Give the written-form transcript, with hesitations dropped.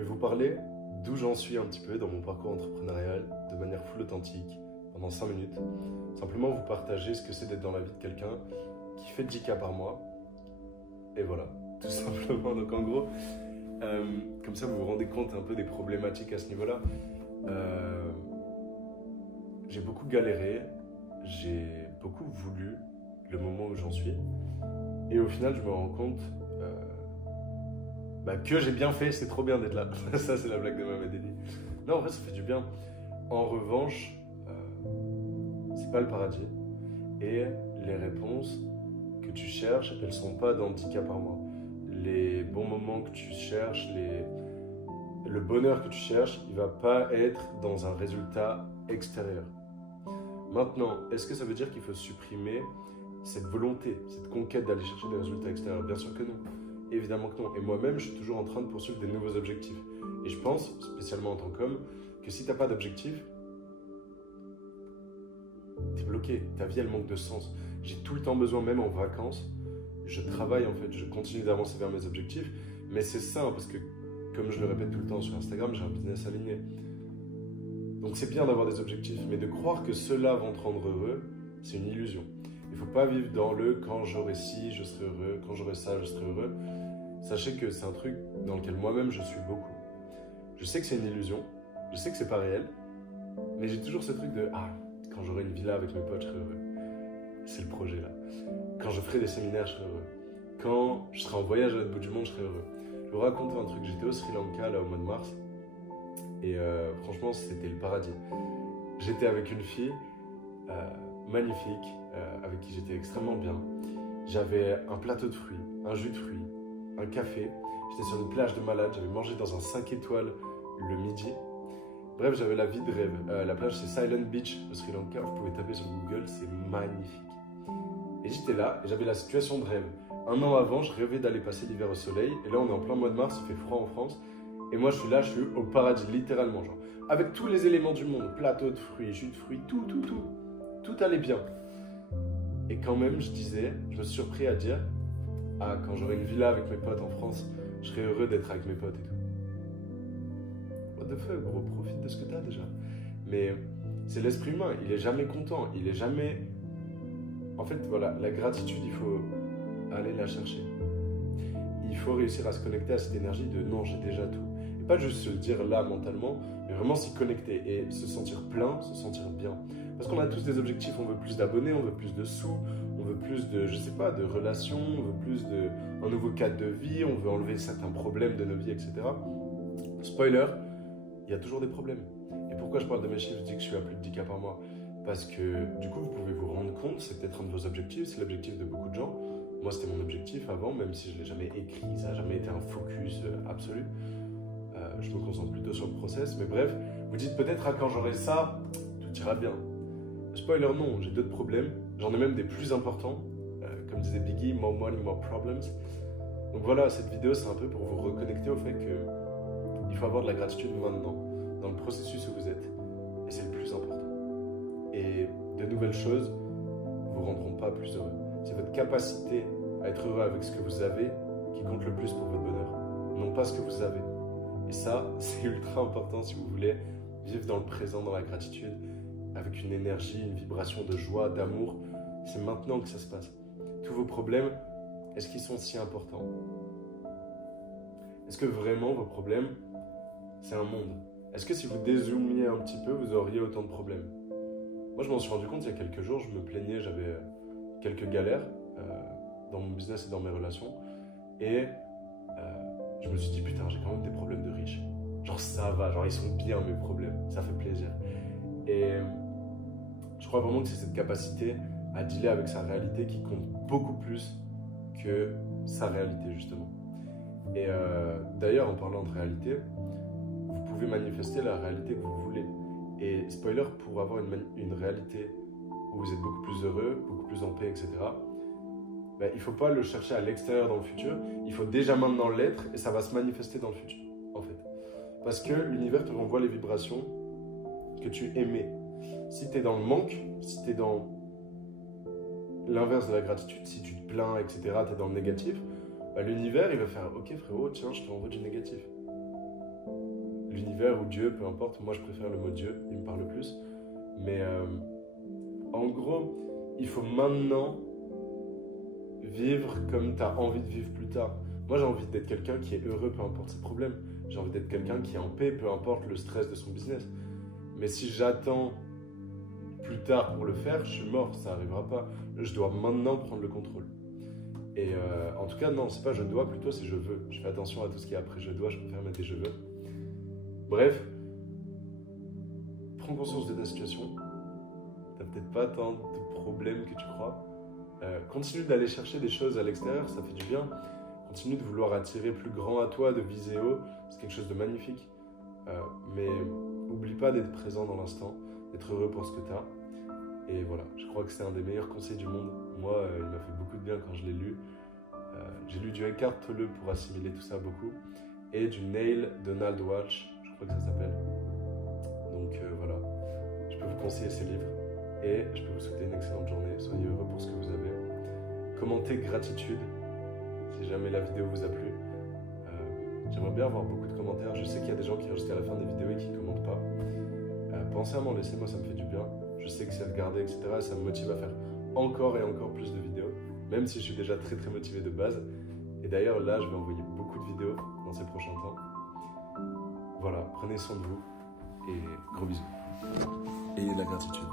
vais vous parler d'où j'en suis un petit peu dans mon parcours entrepreneurial de manière full authentique pendant 5 minutes. Simplement vous partager ce que c'est d'être dans la vie de quelqu'un qui fait 10K par mois. Et voilà, tout simplement. Donc en gros, comme ça vous vous rendez compte un peu des problématiques à ce niveau-là. J'ai beaucoup galéré, j'ai beaucoup voulu le moment où j'en suis. Et au final, je me rends compte que j'ai bien fait, c'est trop bien d'être là. Ça, c'est la blague de Mohamed Eni. Non, en vrai, ça fait du bien. En revanche, c'est pas le paradis. Et les réponses que tu cherches, elles sont pas dans 10K par mois. Les bons moments que tu cherches, le bonheur que tu cherches, il va pas être dans un résultat extérieur. Maintenant, est-ce que ça veut dire qu'il faut supprimer cette volonté, cette conquête d'aller chercher des résultats extérieurs? Bien sûr que non. Évidemment que non. Et moi-même, je suis toujours en train de poursuivre des nouveaux objectifs. Et je pense, spécialement en tant qu'homme, que si tu n'as pas d'objectif, tu es bloqué. Ta vie, elle manque de sens. J'ai tout le temps besoin, même en vacances, je travaille en fait, je continue d'avancer vers mes objectifs. Mais c'est ça, parce que, comme je le répète tout le temps sur Instagram, j'ai un business aligné. Donc c'est bien d'avoir des objectifs, mais de croire que ceux-là vont te rendre heureux, c'est une illusion. Il ne faut pas vivre dans le « quand j'aurai ci, je serai heureux »,« quand j'aurai ça, je serai heureux ». Sachez que c'est un truc dans lequel moi-même je suis beaucoup. Je sais que c'est une illusion, je sais que c'est pas réel, mais j'ai toujours ce truc de « ah, quand j'aurai une villa avec mes potes, je serai heureux ». C'est le projet là. Quand je ferai des séminaires, je serai heureux. Quand je serai en voyage à l'autre bout du monde, je serai heureux. Je vais vous raconter un truc, j'étais au Sri Lanka là au mois de mars, et franchement c'était le paradis. J'étais avec une fille magnifique, avec qui j'étais extrêmement bien. J'avais un plateau de fruits, un jus de fruits, un café. J'étais sur une plage de malade, j'avais mangé dans un 5 étoiles le midi. Bref, j'avais la vie de rêve. La plage, c'est Silent Beach au Sri Lanka. Vous pouvez taper sur Google, c'est magnifique. Et j'étais là, et j'avais la situation de rêve. Un an avant, je rêvais d'aller passer l'hiver au soleil. Et là, on est en plein mois de mars, il fait froid en France. Et moi, je suis là, je suis au paradis, littéralement. Genre, avec tous les éléments du monde, plateau de fruits, jus de fruits, tout allait bien. Et quand même, je me suis surpris à dire, ah, quand j'aurai une villa avec mes potes en France, je serai heureux d'être avec mes potes et tout. What the fuck, gros, profite de ce que t'as déjà. Mais c'est l'esprit humain, il est jamais content, il est jamais... En fait, voilà, la gratitude, il faut aller la chercher. Il faut réussir à se connecter à cette énergie de non, j'ai déjà tout. Et pas juste se le dire là mentalement, mais vraiment s'y connecter et se sentir plein, se sentir bien. Parce qu'on a tous des objectifs, on veut plus d'abonnés, on veut plus de sous, on veut plus de, je sais pas, de relations, on veut plus un nouveau cadre de vie, on veut enlever certains problèmes de nos vies, etc. Spoiler, il y a toujours des problèmes. Et pourquoi je parle de mes chiffres, je dis que je suis à plus de 10K par mois? Parce que du coup, vous pouvez vous rendre compte, c'est peut-être un de vos objectifs, c'est l'objectif de beaucoup de gens. Moi, c'était mon objectif avant, même si je ne l'ai jamais écrit, ça n'a jamais été un focus absolu. Je me concentre plutôt sur le process, mais bref, vous dites peut-être quand j'aurai ça, tout ira bien. Spoiler, non, j'ai d'autres problèmes, j'en ai même des plus importants. Comme disait Biggie, more money, more problems. Donc voilà, cette vidéo, c'est un peu pour vous reconnecter au fait qu'il faut avoir de la gratitude maintenant, dans le processus où vous êtes. Et c'est le plus important. Et de nouvelles choses ne vous rendront pas plus heureux. C'est votre capacité à être heureux avec ce que vous avez qui compte le plus pour votre bonheur, non pas ce que vous avez. Et ça, c'est ultra important si vous voulez vivre dans le présent, dans la gratitude, avec une énergie, une vibration de joie, d'amour. C'est maintenant que ça se passe. Tous vos problèmes, est-ce qu'ils sont si importants? Est-ce que vraiment vos problèmes, c'est un monde? Est-ce que si vous dézoomiez un petit peu, vous auriez autant de problèmes? Moi, je m'en suis rendu compte il y a quelques jours, je me plaignais, j'avais quelques galères dans mon business et dans mes relations. Et je me suis dit, putain, j'ai quand même des problèmes de riches. Genre, ça va, genre, ils sont bien mes problèmes, ça fait plaisir. Et je crois vraiment que c'est cette capacité à dealer avec sa réalité qui compte beaucoup plus que sa réalité, justement. Et d'ailleurs, en parlant de réalité, vous pouvez manifester la réalité que vous voulez. Et spoiler, pour avoir une réalité où vous êtes beaucoup plus heureux, beaucoup plus en paix, etc., il ne faut pas le chercher à l'extérieur dans le futur, il faut déjà maintenant l'être et ça va se manifester dans le futur, en fait. Parce que l'univers te renvoie les vibrations que tu émets. Si tu es dans le manque, si tu es dans l'inverse de la gratitude, si tu te plains, etc., tu es dans le négatif, l'univers, il va faire « Ok frérot, tiens, je te renvoie du négatif. » l'univers ou Dieu, peu importe. Moi, je préfère le mot Dieu, il me parle plus. Mais en gros, il faut maintenant vivre comme tu as envie de vivre plus tard. Moi, j'ai envie d'être quelqu'un qui est heureux, peu importe ses problèmes. J'ai envie d'être quelqu'un qui est en paix, peu importe le stress de son business. Mais si j'attends plus tard pour le faire, je suis mort, ça n'arrivera pas. Je dois maintenant prendre le contrôle. Et en tout cas, non, c'est pas je dois, plutôt c'est je veux. Je fais attention à tout ce qui est après je dois, je préfère mettre des je veux. Bref, prends conscience de ta situation. T'as peut-être pas tant de problèmes que tu crois. Continue d'aller chercher des choses à l'extérieur, ça fait du bien. Continue de vouloir attirer plus grand à toi, de viser haut, c'est quelque chose de magnifique. Mais oublie pas d'être présent dans l'instant, d'être heureux pour ce que tu as. Et voilà, je crois que c'est un des meilleurs conseils du monde. Moi, il m'a fait beaucoup de bien quand je l'ai lu. J'ai lu du Eckhart Tolle pour assimiler tout ça beaucoup. Et du Neil Donald Walsh, je crois que ça s'appelle. Donc voilà, je peux vous conseiller ces livres. Et je peux vous souhaiter une excellente journée. Soyez heureux pour ce que vous avez. Commentez gratitude si jamais la vidéo vous a plu. J'aimerais bien avoir beaucoup de commentaires. Je sais qu'il y a des gens qui restent jusqu'à la fin des vidéos et qui ne commentent pas. Pensez à m'en laisser, moi ça me fait du bien. Je sais que c'est regardé, etc. Ça me motive à faire encore et encore plus de vidéos. Même si je suis déjà très très motivé de base. Et d'ailleurs là, je vais envoyer beaucoup de vidéos dans ces prochains temps. Voilà, prenez soin de vous et gros bisous. Ayez de la gratitude.